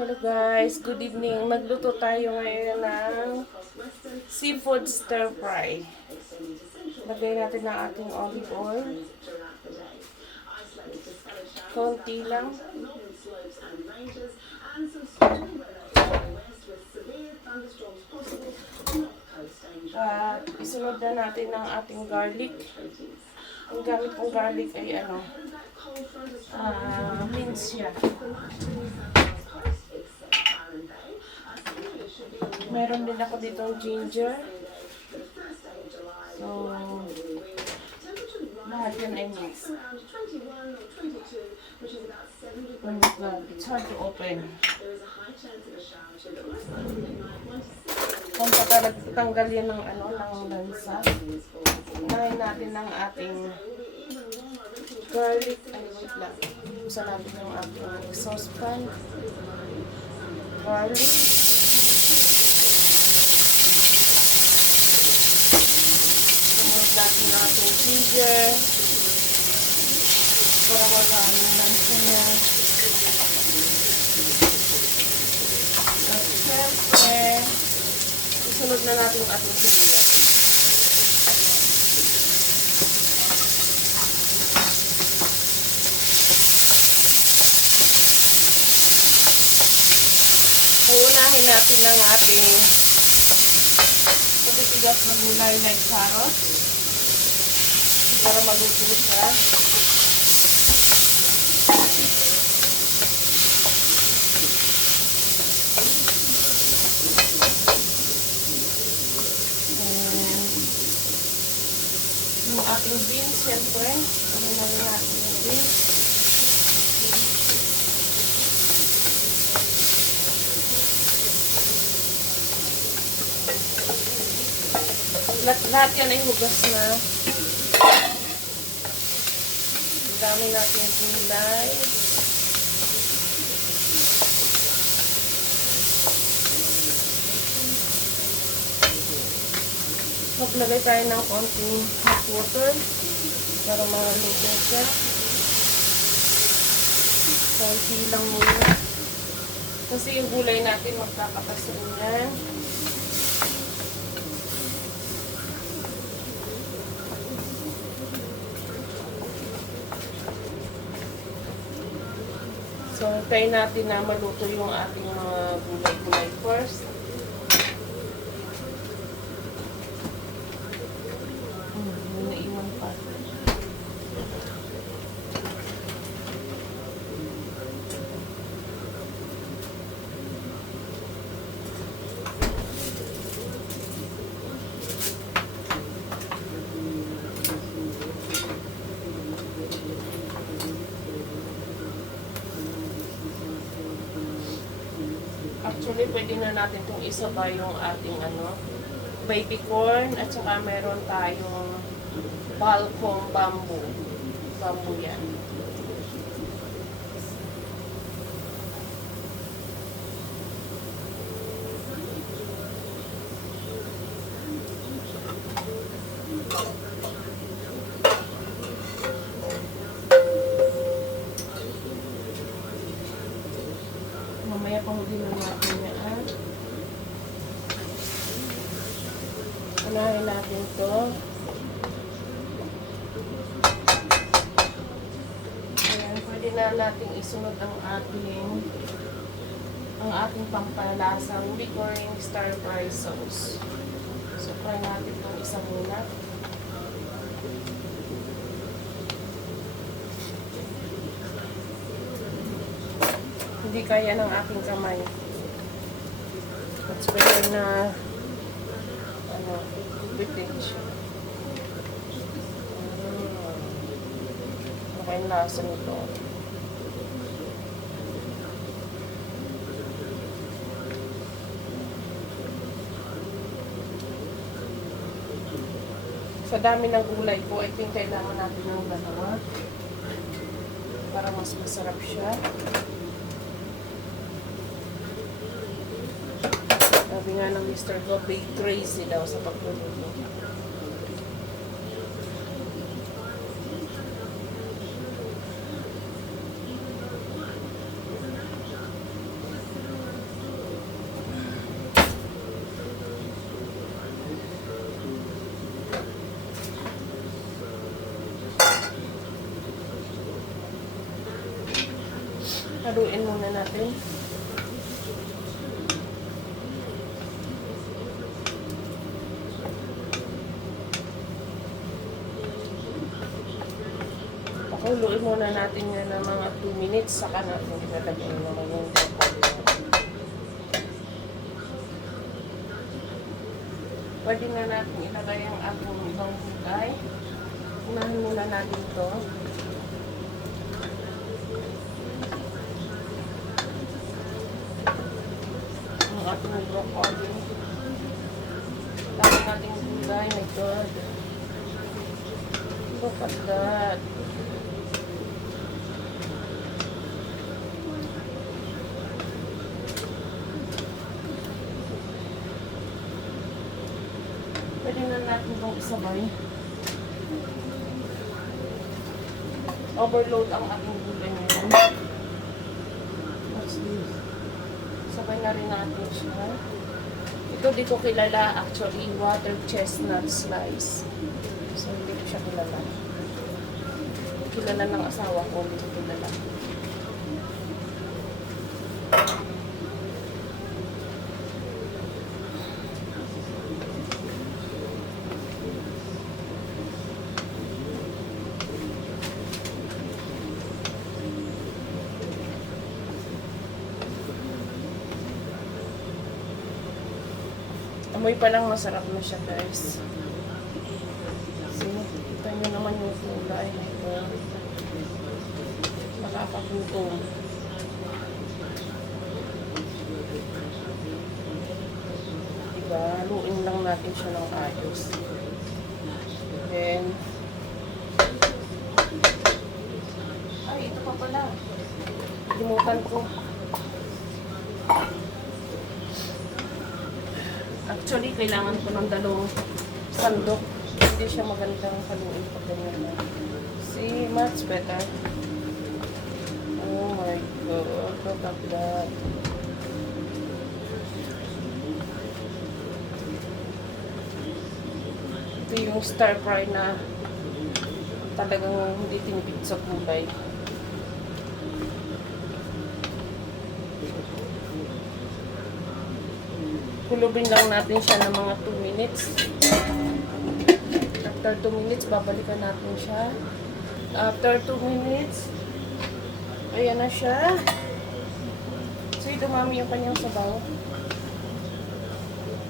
Hello guys, good evening. Magluto tayo ngayon ng seafood stir fry. Lagay natin ang ating olive oil. Konti lang. At isunod na natin ang ating garlic. Ang gamit kong garlic ay mince siya. Meron din ako ditong ginger. So, lahat yan ay mix. It's hard to open. Kung tanggal yan ng lansa. Unahin natin ng ating garlic. Ay, wait lang. Usa natin yung ating saucepan. Garlic. Sumunod natin ang ating ginger. Para wala ang lansa niya. At syempre, isunod na natin ang ating sibuyas. Uunahin natin ang ating pagtitigas na gulay like carrots para maluto siya. Yung ating beans, syempre. Ano na rin natin yung beans. Lahat yan ay hugas na. Ang dami natin yung gulay. Maglagay tayo ng konting hot water para maluto siya. Konti lang muna. Kasi yung gulay natin magkakapasin yan. So, hintayin natin na maluto yung ating mga gulay-gulay first. Naiwan pa. Actually, pwede na natin itong isabay yung ating baby corn at saka meron tayong balcom bamboo. Bamboo yan. Mamaya pang din natin yan. Unahin natin ito. Ayan, pwede na natin isunod ang ating pampalasang Bicoring stir fry sauce. So, try natin itong isa muna. Hindi kaya ng aking kamay. It's better na bitin siya. Okay yung lasa nito. Sa dami ng gulay ko, I think kailangan natin ng dalawa para mas masarap siya. Sabi nga ng Mr. Go, big crazy daw sa pagluluto. natin. Pakuluin muna natin yan ng mga 2 minutes, saka natin ilalagay naman yung broccoli. Pwede na natin ilagay ang ating ibang gulay. Unahin muna natin ito. Ang ating broccoli. Dami nating gulay. My God. Look at that. Pwede na natin itong isabay. Overload ang ating gulay ngayon. What's this? Sabay na rin natin siya. Ito di ko kilala, actually, water chestnut slice. So, hindi ko siya kilala. Kilala ng asawa ko, hindi ko kilala. Amoy pa lang masarap na siya, guys. So, kita nyo naman yung kulay. Ito. Nakakagutom. Diba? Haluin lang natin siya ng ayos. Then, ay, ito pa pala. Limutan ko. Actually, kailangan ko ng 2 sandok. Hindi siya magandang haluin pag ganyan na. See, much better. Oh my God, look at that. Ito yung stir fry na talagang hindi tinipid sa gulay. Kulubin lang natin siya ng mga 2 minutes. After 2 minutes, babalikan natin siya. After 2 minutes, ayan na siya. So, dumami yung kanyang sabaw.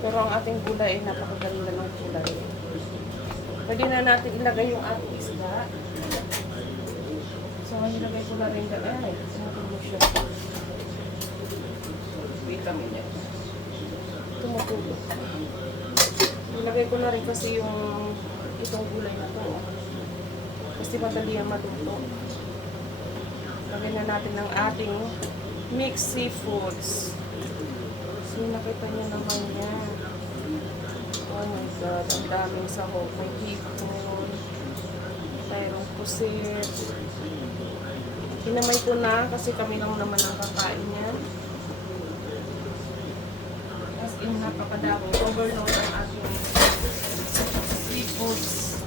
Pero ang ating gulay ay napakaganda ng gulay. Pwede na natin ilagay yung ating isda. So, ilagay ko na rin dyan. Ay, tumutulo siya. Wait a minute. Tumutulo. Ilagay ko na rin kasi yung itong gulay na to. Kasi madali ang maluto. Lagyan na natin ang ating mixed seafoods. So, nakita nyo naman yan. Oh my God, ang daming sahog. May hipon, mayroong pusit. Hinamay ko na kasi kami lang naman ang kakain yan. As in, napakadami. Overload ang ating seafoods.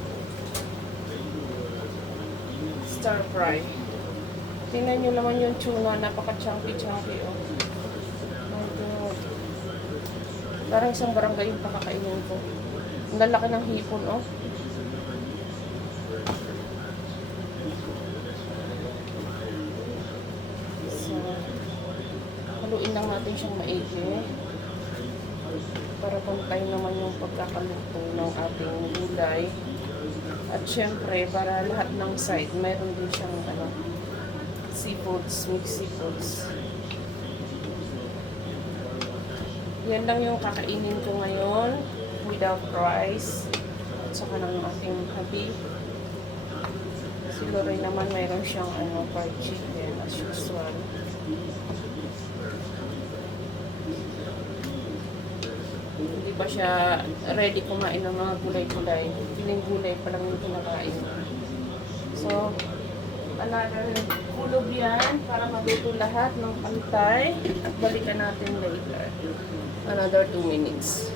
Stir fry. Tingnan nyo naman yung tuna, napaka-chunky-chunky. Oh. My God. Parang isang barangay yung pakakainin ko. Ang lalaki ng hipon, oh. So, haluin lang natin siyang maigi. Para pantay naman yung pagkakaluto ng ating gulay. At syempre, para lahat ng side, mayroon din siyang seafoods, mixed seafoods. Yan lang yung kakainin ko ngayon without rice. At saka ng ating habi. Si Lorraine naman mayroon siyang fried chicken as usual. Hindi pa siya ready kumain ng mga gulay-gulay. Piling gulay pa lang yung kinakain. So, another kulob yan para maluto lahat ng pantay. At balikan natin later. Another 2 minutes.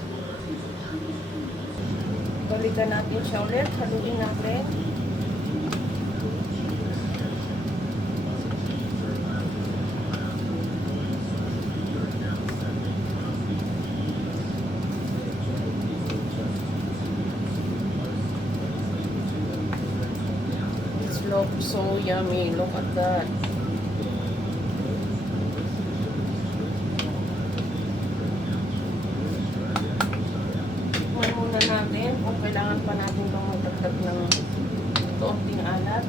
Balikan natin siya ulit. Haluin natin. So yummy. Look at that. Tikman muna natin kung kailangan pa natin bang magdagdag ng kaunting alat.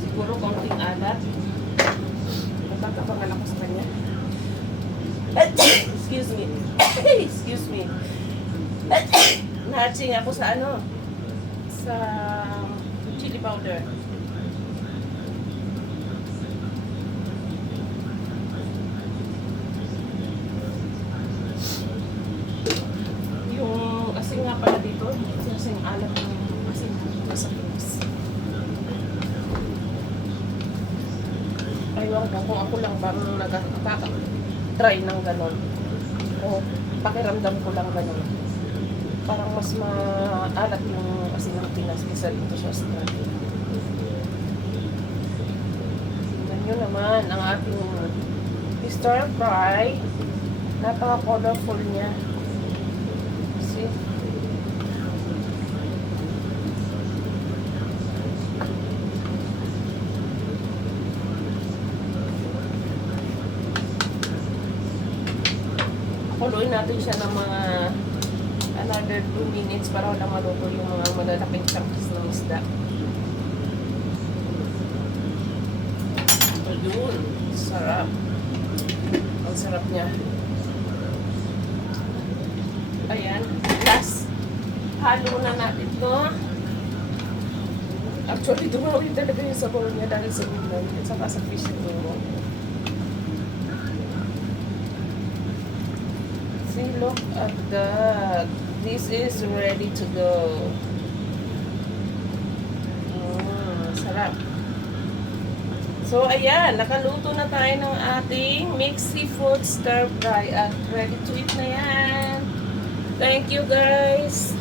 Siguro kaunting alat. Napagkapangal ako sa kanya. Excuse me. Excuse me. Nahatsing ako sa ano? Sa chili powder. Yung asin nga pala dito, kasi yung alat ng asin dito sa Pinas. Aywan ko kung ako lang bang nagkaka-try ng ganon. O pakiramdam ko lang ganon. Parang mas maalat yung asin ng Pinas kaysa dito sa Australia. Tingnan nyo naman ang ating stir fry. Napaka-colorful niya. See? Kuluin natin siya ng mga another 2 minutes para wala maluto yung mga malalaking chunks ng isda. Ayun, sarap. Ang sarap niya. Ayan, last. Halo na natin to. Actually, dumawin talaga yung sabaw niya dahil sa gulay at saka sa fish mo. See, look at that. This is ready to go. Sarap. So, ayan. Nakaluto na tayo ng ating mixed seafood stir fry at ready to eat na yan. Thank you, guys.